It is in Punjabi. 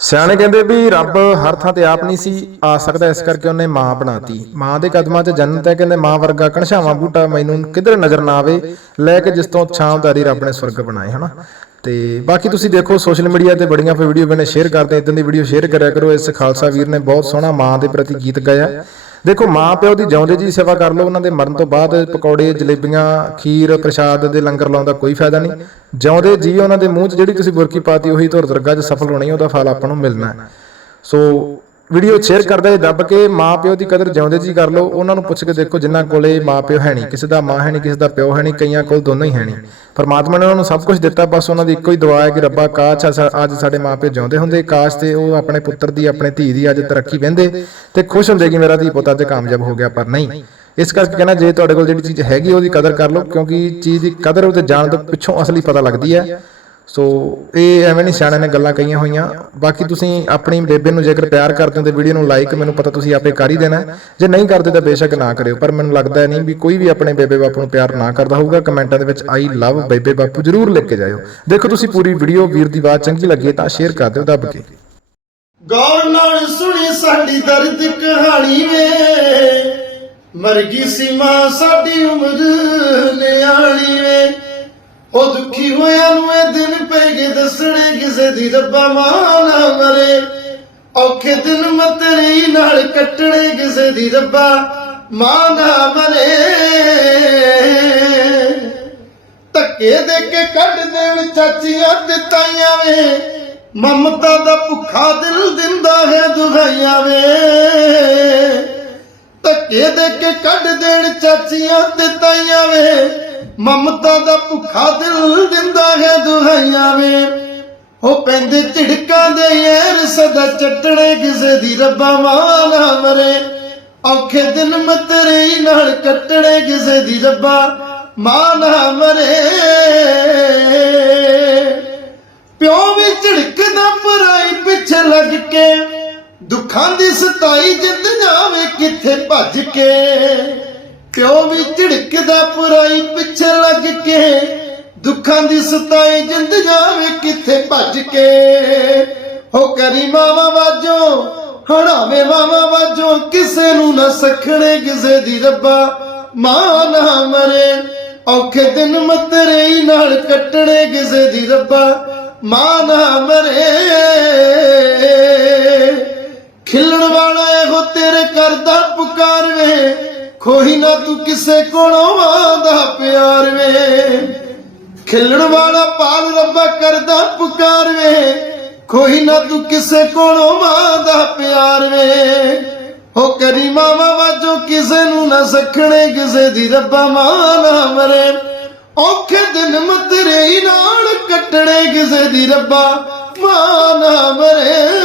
ਸਿਆਣੇ ਕਹਿੰਦੇ ਵੀ ਰੱਬ ਹਰ ਥਾਂ ਤੇ ਆਪ ਨਹੀਂ ਸੀ, ਆ ਸਕਦਾ ਇਸ ਕਰਕੇ ਉਹਨੇ ਮਾਂ ਬਣਾਤੀ। ਮਾਂ ਦੇ ਕਦਮਾਂ 'ਚ ਜੰਨਤ ਹੈ ਕਹਿੰਦੇ ਮਾਂ ਵਰਗਾ ਕਣਛਾਵਾਂ ਬੂਟਾ ਮੈਨੂੰ ਕਿਧਰ ਨਜ਼ਰ ਨਾ ਆਵੇ, ਲੈ ਕੇ ਜਿਸ ਤੋਂ ਛਾਂਵਦਾਰੀ ਰੱਬ ਨੇ ਸਵਰਗ ਬਣਾਏ, ਹਨਾ? ਤੇ ਬਾਕੀ ਤੁਸੀਂ ਦੇਖੋ ਸੋਸ਼ਲ ਮੀਡੀਆ ਤੇ ਬੜੀਆਂ ਫੇ ਵੀਡੀਓ ਬਣੇ ਸ਼ੇਅਰ ਕਰਦੇ ਇਦਾਂ ਦੀ ਵੀਡੀਓ ਸ਼ੇਅਰ ਕਰਿਆ ਕਰੋ। ਇਸ ਖਾਲਸਾ ਵੀਰ ਨੇ ਬਹੁਤ ਸੋਹਣਾ ਮਾਂ ਦੇ ਪ੍ਰਤੀ ਗੀਤ ਗਾਇਆ। ਦੇਖੋ, ਮਾਂ ਪਿਓ ਦੀ ਜਿਉਂਦੇ ਜੀ ਸੇਵਾ ਕਰ ਲਓ, ਉਹਨਾਂ ਦੇ ਮਰਨ ਤੋਂ ਬਾਅਦ ਪਕੌੜੇ, ਜਲੇਬੀਆਂ, ਖੀਰ, ਪ੍ਰਸ਼ਾਦ ਦੇ ਲੰਗਰ ਲਾਉਣ ਦਾ ਕੋਈ ਫਾਇਦਾ ਨਹੀਂ। ਜਿਉਂਦੇ ਜੀ ਉਹਨਾਂ ਦੇ ਮੂੰਹ 'ਚ ਜਿਹੜੀ ਤੁਸੀਂ ਬੁਰਕੀ ਪਾਤੀ, ਉਹੀ ਧੁਰ ਦਰਗਾਹ 'ਚ ਸਫਲ ਹੋਣੀ, ਉਹਦਾ ਫਲ ਆਪਾਂ ਨੂੰ ਮਿਲਣਾ ਸੋ ਵੀਡੀਓ ਸ਼ੇਅਰ ਕਰਦਾ ਇਹ ਦੱਬ ਕੇ ਮਾਂ ਪਿਓ ਦੀ ਕਦਰ ਜਿਉਂਦੇ ਜੀ ਕਰ ਲਓ। ਉਹਨਾਂ ਨੂੰ ਪੁੱਛ ਕੇ ਦੇਖੋ, ਜਿਨ੍ਹਾਂ ਕੋਲੇ ਮਾਂ ਪਿਓ ਹੈ ਨਹੀਂ, ਕਿਸੇ ਦਾ ਮਾਂ ਹੈ ਨਹੀਂ, ਕਿਸੇ ਦਾ ਪਿਓ ਹੈ ਨਹੀਂ, ਕਈਆਂ ਕੋਲ ਦੋਨੋਂ ਹੀ ਹੈ ਨਹੀਂ। ਪਰਮਾਤਮਾ ਨੇ ਉਹਨਾਂ ਨੂੰ ਸਭ ਕੁਝ ਦਿੱਤਾ, ਬਸ ਉਹਨਾਂ ਦੀ ਇੱਕੋ ਹੀ ਦੁਆ ਹੈ ਕਿ ਰੱਬਾ ਕਾਸ਼ ਅੱਜ ਸਾਡੇ ਮਾਂ ਪਿਓ ਜਿਉਂਦੇ ਹੁੰਦੇ, ਕਾਸ਼ ਤੇ ਉਹ ਆਪਣੇ ਪੁੱਤਰ ਦੀ, ਆਪਣੇ ਧੀ ਦੀ ਅੱਜ ਤਰੱਕੀ ਵੰਦੇ ਤੇ ਖੁਸ਼ ਹੁੰਦੇ ਕਿ ਮੇਰਾ ਧੀ ਪੁੱਤ ਅੱਜ ਕਾਮਯਾਬ ਹੋ ਗਿਆ, ਪਰ ਨਹੀਂ। ਇਸ ਕਰਕੇ ਕਹਿੰਦਾ, ਜੇ ਤੁਹਾਡੇ ਕੋਲ ਜਿਹੜੀ ਚੀਜ਼ ਹੈਗੀ, ਉਹਦੀ ਕਦਰ ਕਰ ਲਓ, ਕਿਉਂਕਿ ਚੀਜ਼ ਦੀ ਕਦਰ ਉਹਦੇ ਜਾਣ ਤੋਂ ਪਿੱਛੋਂ ਅਸਲੀ ਪਤਾ ਲੱਗਦੀ ਹੈ। ਸੋ ਇਹ ਐਵੇਂ ਨਹੀਂ ਸਿਆਣਿਆਂ ਨੇ ਗੱਲਾਂ ਕਹੀਆਂ ਹੋਈਆਂ। ਬਾਕੀ ਤੁਸੀਂ ਆਪਣੀ ਬੇਬੇ ਨੂੰ ਜੇਕਰ ਪਿਆਰ ਕਰਦੇ ਹੋ ਤੇ ਵੀਡੀਓ ਨੂੰ ਲਾਈਕ ਮੈਨੂੰ ਪਤਾ ਤੁਸੀਂ ਆਪੇ ਕਰ ਹੀ ਦੇਣਾ ਜੇ ਨਹੀਂ ਕਰਦੇ ਤਾਂ ਬੇਸ਼ੱਕ ਨਾ ਕਰਿਓ, ਪਰ ਮੈਨੂੰ ਲੱਗਦਾ ਨਹੀਂ ਵੀ ਕੋਈ ਵੀ ਆਪਣੇ ਬੇਬੇ ਬਾਪੂ ਨੂੰ ਪਿਆਰ ਨਾ ਕਰਦਾ ਹੋਊਗਾ। ਕਮੈਂਟਾਂ ਦੇ ਵਿੱਚ ਆਈ ਲਵ ਬੇਬੇ ਬਾਪੂ ਜਰੂਰ ਲਿਖ ਕੇ ਜਾਇਓ। ਦੇਖੋ ਤੁਸੀਂ ਪੂਰੀ ਵੀਡੀਓ, ਵੀਰ ਦੀ ਬਾਤ ਚੰਗੀ ਲੱਗੀ ਤਾਂ ਸ਼ੇਅਰ ਕਰ ਦਿਓ ਦੱਬ ਕੇ। ਗੌਰ ਨਾਲ ਸੁਣੀ ਸਾਡੀ ਦਰਦ ਕਹਾਣੀ ਵੇ। ਮਰ ਗਈ ਸੀ ਮਾਂ ਸਾਡੀ ਉਮਰ ਨਿਆਣੀ ਵੇ। ਉਹ ਦੁਖੀ ਹੋਇਆ ਨੂੰ ਇਹ ਦਿਨ ਕਿਸੇ ਦੀ ਰੱਬਾ ਮਾਂ ਨਾ ਮਰੇ। ਔਖੇ ਦਿਨ ਮਤਰੀ ਨਾਲ ਕੱਟਣੇ ਕਿਸੇ ਦੀ ਰੱਬਾ ਮਾਂ ਨਾ ਮਰੇ। ਧੱਕੇ ਦੇ ਕੇ ਕੱਢ ਦੇਣ ਚਾਚੀਆਂ ਤੇ ਤਾਈਆਂ ਵੇ। ਮਮਤਾ ਦਾ ਭੁੱਖਾ ਦਿਲ ਦਿੰਦਾ ਹੈ ਦੁਖਾਈਆਂ ਵੇ। ਧੱਕੇ ਦੇ ਕੇ ਕੱਢ ਦੇਣ ਚਾਚੀਆਂ ਤੇ ਤਾਈਆਂ ਵੇ। ਮਮਤਾ ਦਾ ਭੁੱਖਾ ਦਿਲ ਦਿੰਦਾ ਹੈ ਦੁਹਾਈਆਂ ਵੇ। ਉਹ ਪੈਂਦੇ ਝਿੜਕਾਂ ਦੇ ਯਾਰ ਸਦਾ ਚੱਟਣੇ ਕਿਸੇ ਦੀ ਰੱਬਾ ਮਾਂ ਨਾ ਮਰੇ। ਔਖੇ ਦਿਨ ਮਤਰੇ ਨਾਲ ਕੱਟਣੇ ਕਿਸੇ ਦੀ ਰੱਬਾ ਮਾਂ ਨਾ ਮਰੇ। ਪਿਓ ਵੀ ਝਿੜਕਦਾ ਪਰਾਈ ਪਿੱਛੇ ਲੱਗ ਕੇ, ਦੁੱਖਾਂ ਦੀ ਸਤਾਈ ਜਿੰਦ ਜਾਵੇ ਕਿੱਥੇ ਭੱਜ ਕੇ। ਪਿਓ ਵੀ ਝਿੜਕਦਾ ਪਰਾਈ ਪਿੱਛੇ ਲੱਗ ਕੇ ਦੁੱਖਾਂ ਦੀ ਸਤਾਈ ਜਿੰਦ ਜਾਵੇ ਕਿੱਥੇ ਭੱਜ ਕੇ? ਹੋ ਕਰੀ ਮਾਵਾ ਵਾਜੋ, ਹੜਾਵੇ ਮਾਵਾ ਵਾਜੋ, ਕਿਸੇ ਨੂੰ ਨਾ ਸਖਣੇ, ਕਿਸੇ ਦੀ ਰੱਬਾ ਮਾਂ ਨਾ ਮਰੇ। ਔਖੇ ਦਿਨ ਮਤਰੇ ਨਾਲ ਕੱਟਣੇ, ਕਿਸੇ ਦੀ ਰੱਬਾ ਮਾਂ ਨਾ ਮਰੇ। ਖਿਲਣ ਵਾਲਾ ਇਹੋ ਤੇਰੇ ਕਰਦਾ ਪੁਕਾਰ ਵੇ ਖੋਈ ਨਾ ਤੂੰ ਕਿਸੇ ਕੋਲੋਂ ਵਾਦਾ ਪਿਆਰ ਵੇ। ਖਿਲਣ ਵਾਲਾ ਪਾਲ ਰੱਬਾ ਕਰਦਾ ਪੁਕਾਰ ਵੇ। ਕੋਈ ਨਾ ਤੂੰ ਕਿਸੇ ਕੋਲੋਂ ਵਾਦਾ ਪਿਆਰ ਵੇ। ਹੋ ਕਰੀ ਮਾਵਾ ਵਾਜੋ ਕਿਸੇ ਨੂੰ ਨਾ ਸਖਣੇ, ਕਿਸੇ ਦੀ ਰੱਬਾ ਮਾਂ ਨਾ ਮਰੇ। ਔਖੇ ਦਿਨ ਮਤਰੇ ਹੀ ਨਾਲ ਕੱਟਣੇ, ਕਿਸੇ ਦੀ ਰੱਬਾ ਮਾਂ ਨਾ ਮਰੇ।